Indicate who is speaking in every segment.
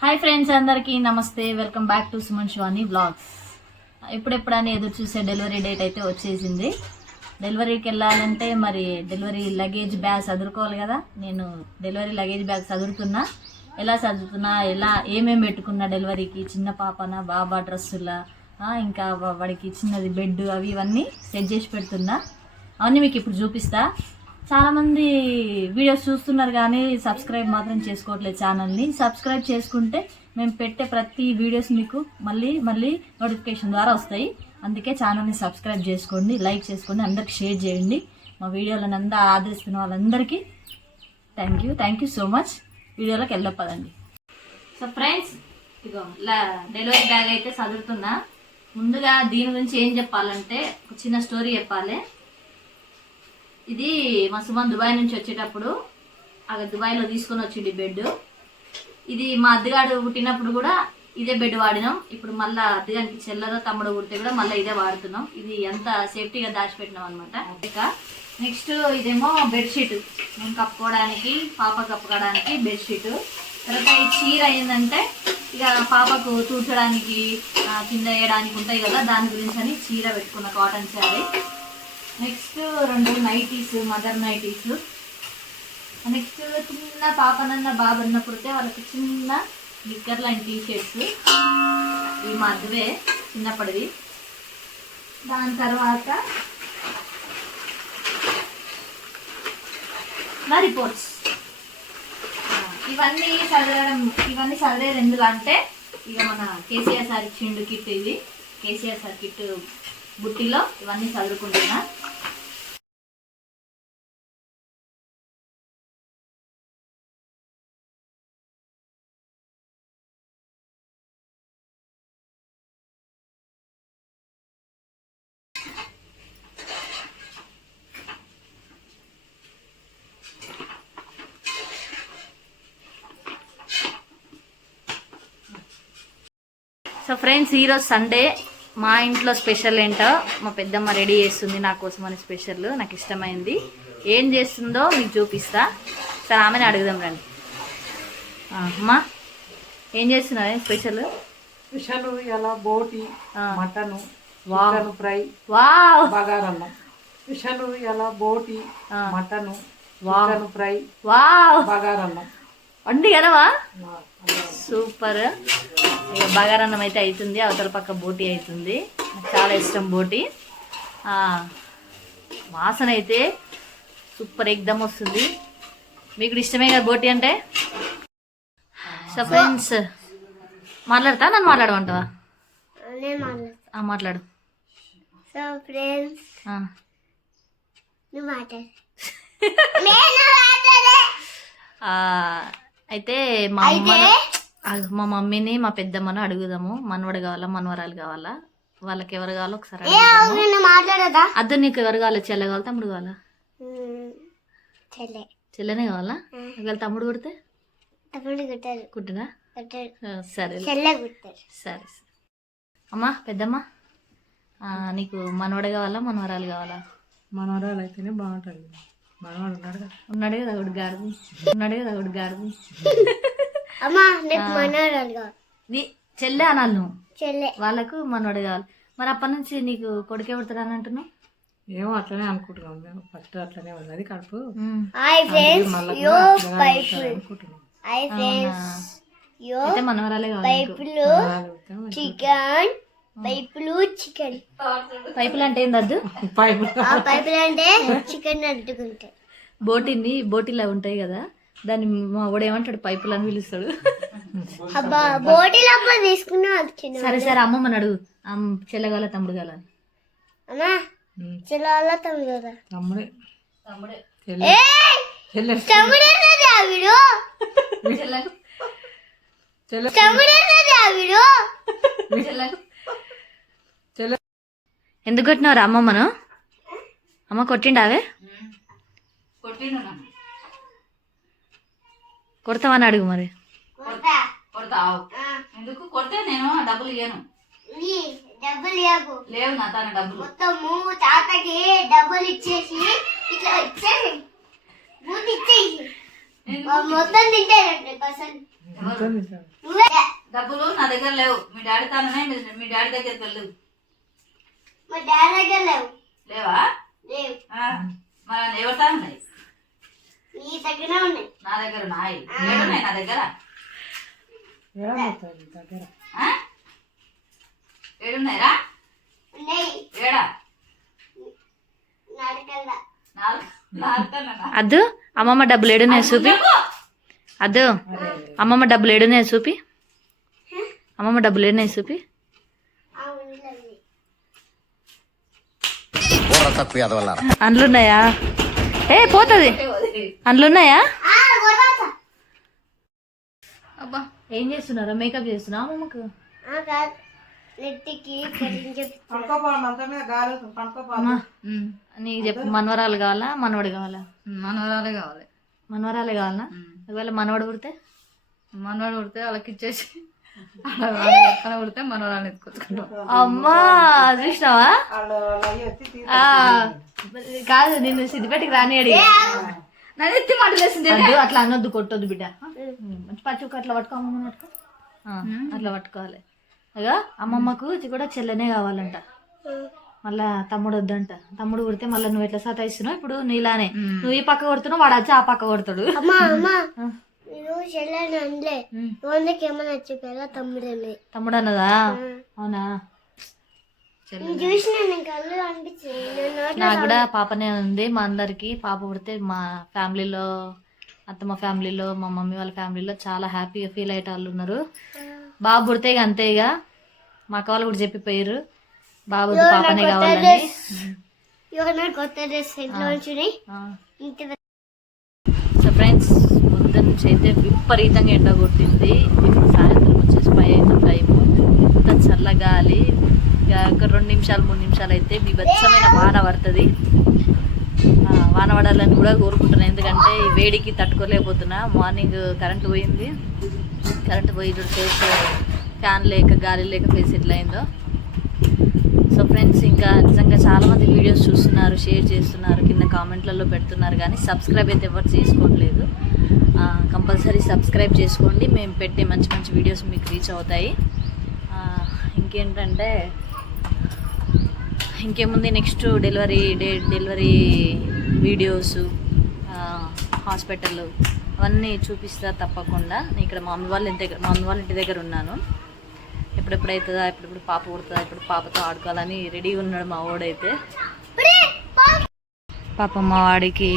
Speaker 1: Hi friends అందరికీ నమస్తే. Welcome back to Suman Shivani vlogs ఎప్పుడెప్పుడని ఎదురు చూసే డెలివరీ డేట్ అయితే వచ్చేసింది. డెలివరీకి వెళ్ళాలంటే మరి డెలివరీ లగేజ్ బ్యాగ్స్ చదువుకోవాలి కదా. నేను డెలివరీ లగేజ్ బ్యాగ్స్ చదువుతున్నా ఎలా చదువుతున్నా ఎలా ఏమేమి పెట్టుకున్నా డెలివరీకి చిన్న పాపన బాబా డ్రెస్సులా ఇంకా వాడికి చిన్నది బెడ్ అవి ఇవన్నీ సెట్ చేసి పెడుతున్నా. అవన్నీ మీకు ఇప్పుడు చూపిస్తా. చాలామంది వీడియోస్ చూస్తున్నారు కానీ సబ్స్క్రైబ్ మాత్రం చేసుకోవట్లేదు ఛానల్ని. సబ్స్క్రైబ్ చేసుకుంటే మేము పెట్టే ప్రతి వీడియోస్ మీకు మళ్ళీ మళ్ళీ నోటిఫికేషన్ ద్వారా వస్తాయి. అందుకే ఛానల్ని సబ్స్క్రైబ్ చేసుకోండి లైక్ చేసుకోండి అందరికి షేర్ చేయండి. మా వీడియోలను అంతా ఆదరిస్తున్న వాళ్ళందరికీ thank you thank you so much. వీడియోలోకి వెళ్ళపదండి సో ఫ్రెండ్స్ ఇదిగో డెలివరీ బ్యాగ్ అయితే చదువుతున్నా. ముందుగా దీని గురించి ఏం చెప్పాలంటే ఒక చిన్న స్టోరీ చెప్పాలి. ఇది మా సుమన్ దుబాయ్ నుంచి వచ్చేటప్పుడు అక్కడ దుబాయ్లో తీసుకొని వచ్చింది బెడ్ ఇది మా అద్దగాడు పుట్టినప్పుడు కూడా ఇదే బెడ్ వాడినాం. ఇప్పుడు మళ్ళీ అద్దగానికి చెల్లరో తమ్ముడు పుడితే కూడా మళ్ళీ ఇదే వాడుతున్నాం. ఇది ఎంత సేఫ్టీగా దాచిపెట్టినాం అనమాట ఇక నెక్స్ట్ ఇదేమో బెడ్షీట్ మేము కప్పుకోవడానికి పాప కప్పుకోవడానికి బెడ్షీట్ తర్వాత ఈ చీర ఏంటంటే ఇక పాపకు తూర్చడానికి కింద వేయడానికి ఉంటాయి కదా దాని గురించి అని చీర పెట్టుకున్న కాటన్ శారీ. నెక్స్ట్ రెండు నైటీస్ మదర్ నైటీస్ నెక్స్ట్ చిన్న పాపనన్న బాబు అన్న పుడితే వాళ్ళకి చిన్న నిక్కర్ లాంటి టీ షర్ట్స్ ఇవి మా చిన్నప్పటివి. దాని తర్వాత నా రిపోర్ట్స్ ఇవన్నీ చదవడం ఇవన్నీ చదివేది ఎందుకు అంటే ఇక మన కేసీఆర్ సార్ ఇచ్చిండు కిట్ ఇది. కేసీఆర్ సార్ కిట్ బుట్టిలో ఇవన్నీ చదువుకుంటున్నా. సో ఫ్రెండ్స్ ఈరోజు సండే మా ఇంట్లో స్పెషల్ ఏంటో మా పెద్దమ్మ రెడీ చేస్తుంది నా కోసం అని స్పెషల్ నాకు ఇష్టమైంది. ఏం చేస్తుందో మీకు చూపిస్తా. సరే ఆమెను అడుగుదాం రండి. అమ్మా ఏం చేస్తున్నావు? స్పెషల్
Speaker 2: ఫిషలు ఇలా బోటి. మటను. Chicken fry
Speaker 1: wow.
Speaker 2: బగారన్నం ఫిషలు ఇలా బోటి. మటను. Chicken fry
Speaker 1: wow.
Speaker 2: బగారన్నం
Speaker 1: వండి కదవా. సూపర్. ఇక బగారన్నం అయితే అవుతుంది అవతల పక్క బోటి అవుతుంది. చాలా ఇష్టం బోటి. వాసన అయితే సూపర్ ఎగ్దమ్ వస్తుంది. మీకు ఇష్టమే కదా బోటి అంటే? సో ఫ్రెండ్స్ మాట్లాడతా నన్ను మాట్లాడమంటావా?
Speaker 3: మాట్లాడు. సో ఫ్రెండ్స్
Speaker 1: అయితే మా అమ్మ మా మమ్మీని మా పెద్దమ్మను అడుగుదాము. మనవడు కావాలా మనవరాలు కావాలా? వాళ్ళకి ఎవరు కావాలో ఒకసారి అద్దరు నీకు ఎవరు కావాలి చెల్లె కావాలి తమ్ముడు కావాలా?
Speaker 3: చెల్లె.
Speaker 1: చెల్లెనే కావాలా? ఒకవేళ తమ్ముడు కుడితే? కుట్టినా సరే. సరే సరే. అమ్మా పెద్దమ్మ. ఆ, నీకు మనవడు కావాలా మనవరాలు కావాలా?
Speaker 2: మనవరాలు అయితేనే బాగుంటుంది. మనవాడు ఉన్నాడు కదా.
Speaker 1: ఉన్నాడు కదా ఒకటి గాడిది. ఉన్నాడు కదా ఒకటి గాడిది.
Speaker 3: అమ్మా నీకు కావాలి.
Speaker 1: నీ చెల్లె అనాలి నువ్వు
Speaker 3: చెల్లె.
Speaker 1: వాళ్ళకు మనవడు కావాలి. మరి అప్పటి నుంచి నీకు కొడుకే పుడతాడని అంటున్నావు?
Speaker 2: ఏమో అట్లనే అనుకుంటున్నాం మేము. ఫస్ట్ అట్లనే ఉన్నది కడుపు.
Speaker 3: హాయ్ ఫ్రెండ్స్ యో పైపులు హాయ్ ఫ్రెండ్స్ యో
Speaker 1: అయితే మనవరాలే.
Speaker 3: పైపులు చికెన్ పైపులు చికెన్
Speaker 1: పైపులు అంటే ఏందద్దు
Speaker 2: పైపు
Speaker 3: ఆ పైపులు అంటే చికెన్ అడ్డుకుంటాయి
Speaker 1: బోటిని బోటిలా ఉంటాయి కదా. దాన్ని మా వాడు ఏమంటాడు? పైపులు అని పిలుస్తాడు.
Speaker 3: అబ్బా తీసుకున్నా వచ్చిన
Speaker 1: సరే సరే అమ్మమ్మని అడుగు. అమ్మ చెల్లెగాల తమ్ముడు గాల
Speaker 3: అమ్మా చెల్లెళ్ళ తమ్ముడు. కదా
Speaker 2: తమ్ముడే
Speaker 1: ఎందుకు కొట్టినవారు అమ్మమ్మను? అమ్మ కొట్టిండావే? కొడతావని అడుగు మరి. కొడతావు ఎందుకు? కొడితే నేను డబ్బులు ఇయ్యను.
Speaker 3: నీ డబ్బులు ఇవ్వకు
Speaker 1: లేవు నా తన డబ్బులు.
Speaker 3: మొత్తము తాతకి డబ్బులు ఇచ్చేసి ఇట్లా ఇచ్చేసి ముందు ఇచ్చేసి మొత్తం తింటారండి నువ్వే.
Speaker 4: డబ్బులు నా దగ్గర లేవు. మీ డాడీ తననే మీ- డాడీ దగ్గరికి వెళ్ళు.
Speaker 3: మా డాడీ దగ్గర లేవు.
Speaker 4: లేవా?
Speaker 3: లేవు.
Speaker 4: ఆ, మరి ఎవరి తాను ఉన్నాయి
Speaker 3: నీ దగ్గర ఉన్నాయి.
Speaker 4: దగ్గర ఉన్నాయి ఏడున్నాయి నా దగ్గర? ఏడున్నాయిరా?
Speaker 3: ఉన్నాయి.
Speaker 4: ఏడా?
Speaker 1: అద్దు అమ్మమ్మ డబ్బులు ఏడున్నాయి చూపి. అద్దు అమ్మమ్మ డబ్బులు ఏడున్నాయి చూపి. అమ్మమ్మ డబ్బులు ఏడున్నాయి చూపి. అందులున్నాయా ఏ పోతుంది. అందులున్నాయా
Speaker 3: ఆ గొడవ
Speaker 4: అబ్బా.
Speaker 1: ఏం చేస్తున్నారా? మేకప్ చేస్తున్నా అమ్మమ్మకు?
Speaker 3: ఆ కాదు. నెట్టికి కటింగ్ చెప్పి
Speaker 1: మనవరాలు కావాలా? మనవడు కావాలా?
Speaker 4: మనవరాలే కావాలి.
Speaker 1: మనవరాలే కావాలా? ఒకవేళ మనవడు పుడితే?
Speaker 4: మనవాడు పుడితే వాళ్ళకి ఇచ్చేసి అక్కడ పుడితే మనవరాలు ఎత్తుకొచ్చుకుంటాం.
Speaker 1: అమ్మా చూసినావా? కాదు నిన్ను సిద్దిపేటకి రాని అడిగి
Speaker 4: నన్ను ఎత్తి మాటలేసింది
Speaker 1: అట్లా అనొద్దు కొట్టొద్దు బిడ్డ. మంచి పచ్చుకు అట్లా పట్టుకో అమ్మమ్మ పట్టుకో ఆ, అట్లా పట్టుకోవాలి. అగా అమ్మమ్మకు ఇది కూడా చెల్లెనే కావాలంట. మళ్ళా తమ్ముడు వద్దంట. తమ్ముడు కొడితే మళ్ళీ నువ్వు ఎట్లా సతాయిస్తున్నావు? ఇప్పుడు నీలానే. నువ్వు ఈ పక్క కొడుతున్నావు వాడు వచ్చి ఆ పక్క కొడతాడు. తమ్ముడు అన్నదా అవునా
Speaker 3: నేను చూసిన నేను కళ్ళు అనిపించింది నేను నోట్లో
Speaker 1: నాకు కూడా పాపనే ఉంది. మా అందరికి పాప పుడితే మా ఫ్యామిలీలో అత్తమ్మ ఫ్యామిలీలో మా మమ్మీ వాళ్ళ ఫ్యామిలీలో చాలా హ్యాపీగా ఫీల్ అయ్యే వాళ్ళు ఉన్నారు బాబు పుడితే ఇక అంతే ఇక. మా అక్క వాళ్ళు కూడా చెప్పిపోయారు. బాబు పాపనే కావాలని.
Speaker 3: ఇంటి
Speaker 1: సో ఫ్రెండ్స్ నుంచి అయితే విపరీతంగా ఎండ కొట్టింది. సాయంత్రం వచ్చేసి పై అయితే టైము ఇంత చల్లగాలి ఇక ఒక రెండు నిమిషాలు మూడు నిమిషాలు అయితే విభత్సమైన వాన పడుతుంది. వాన పడాలని కూడా కోరుకుంటున్నాను ఎందుకంటే ఈ వేడికి తట్టుకోలేకపోతున్నా. మార్నింగ్ కరెంట్ పోయింది. కరెంట్ పోయి ఫేస్ ఫ్యాన్ లేక గాలి లేక ఫేస్ ఎట్లా అయిందో. సో ఫ్రెండ్స్ ఇంకా నిజంగా చాలామంది వీడియోస్ చూస్తున్నారు షేర్ చేస్తున్నారు కింద కామెంట్లలో పెడుతున్నారు. కానీ సబ్స్క్రైబ్ అయితే ఎవరు చేసుకోవట్లేదు కంపల్సరీ సబ్స్క్రైబ్ చేసుకోండి. మేము పెట్టే మంచి మంచి వీడియోస్ మీకు రీచ్ అవుతాయి. ఇంకేంటంటే ఇంకేముంది next delivery day delivery videos hospital అవన్నీ చూపిస్తా తప్పకుండా. నేను ఇక్కడ మా మమ్మీ వాళ్ళ ఇంటి దగ్గర మా మమ్మీ వాళ్ళ ఇంటి దగ్గర ఉన్నాను. ఎప్పుడెప్పుడు అవుతుందా ఎప్పుడెప్పుడు పాప పుడుతుందా ఇప్పుడు పాపతో ఆడుకోవాలని రెడీగా ఉన్నాడు మా వాడైతే. పాప మా వాడికి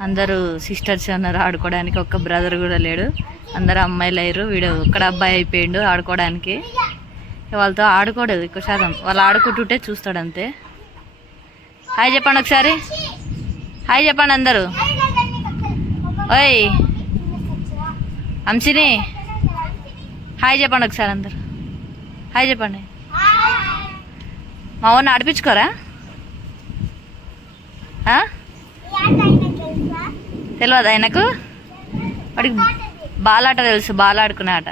Speaker 1: అందరూ సిస్టర్స్ ఉన్నారు ఆడుకోవడానికి ఒక్క బ్రదర్ కూడా లేడు. అందరు అమ్మాయిలు అయ్యారు. వీడు ఒక్కడ అబ్బాయి అయిపోయిండు ఆడుకోవడానికి. వాళ్ళతో ఆడుకోడు ఎక్కువ శాతం. వాళ్ళు ఆడుకుంటుంటే చూస్తాడు అంతే. హాయ్ చెప్పండి ఒకసారి. హాయ్ చెప్పండి అందరూ. ఓయ్. అంశిని. హాయ్ చెప్పండి ఒకసారి అందరు. హాయ్ చెప్పండి. మా ఊరిని ఆడిపించుకోరా? ఆ? తెలియదు ఆయనకు? వాడికి బాలాట తెలుసు బాల ఆడుకునే ఆట.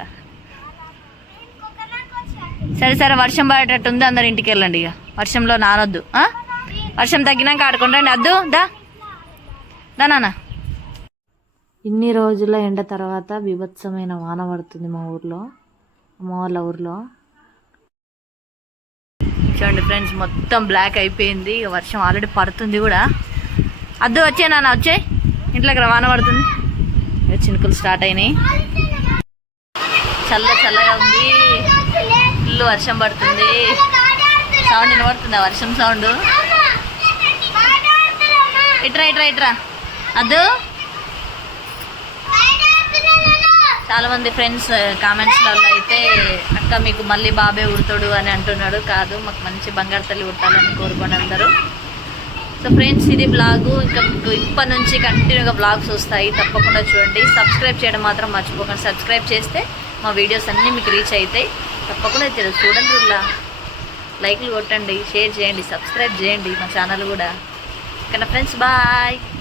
Speaker 1: సరే సరే వర్షం పడేటట్టు ఉంది అందరు ఇంటికి వెళ్ళండి ఇక. వర్షంలో నానొద్దు? వర్షం తగ్గినాక ఆడుకుంటండి అద్దు దా. దా నాన్న. ఇన్ని రోజుల ఎండ తర్వాత బీభత్సమైన వాన పడుతుంది మా ఊర్లో అమ్మ వాళ్ళ ఊర్లో. చూడండి ఫ్రెండ్స్ మొత్తం బ్లాక్ అయిపోయింది. ఇక వర్షం ఆల్రెడీ పడుతుంది కూడా. అద్దు వచ్చే నాన్న వచ్చే. ఇంట్లోకి రవాణా పడుతుంది. చినుకులు స్టార్ట్ అయినాయి. చల్ల చల్లగా ఉంది. ఫుల్ వర్షం పడుతుంది. సౌండ్ వినబడుతుందా వర్షం సౌండ్ ఇట్రా ఇట్రా ఇట్రా అద్దు. చాలా మంది ఫ్రెండ్స్ uh, కామెంట్స్లలో అయితే అక్క మీకు మళ్ళీ బాబే ఉడతాడు అని అంటున్నాడు. కాదు మాకు మంచి బంగారు తల్లి ఉట్టాలని కోరుకోండి అందరూ. సో ఫ్రెండ్స్ ఇది బ్లాగు ఇంకా మీకు ఇప్పటి నుంచి కంటిన్యూగా బ్లాగ్స్ వస్తాయి. తప్పకుండా చూడండి. సబ్స్క్రైబ్ చేయడం మాత్రం మర్చిపోకండి. సబ్స్క్రైబ్ చేస్తే మా వీడియోస్ అన్నీ మీకు రీచ్ అవుతాయి. తప్పకుండా తెలుసు చూడండి ఇలా లైక్లు కొట్టండి షేర్ చేయండి సబ్స్క్రైబ్ చేయండి మా ఛానల్ కూడా. ఓకేనా ఫ్రెండ్స్ బాయ్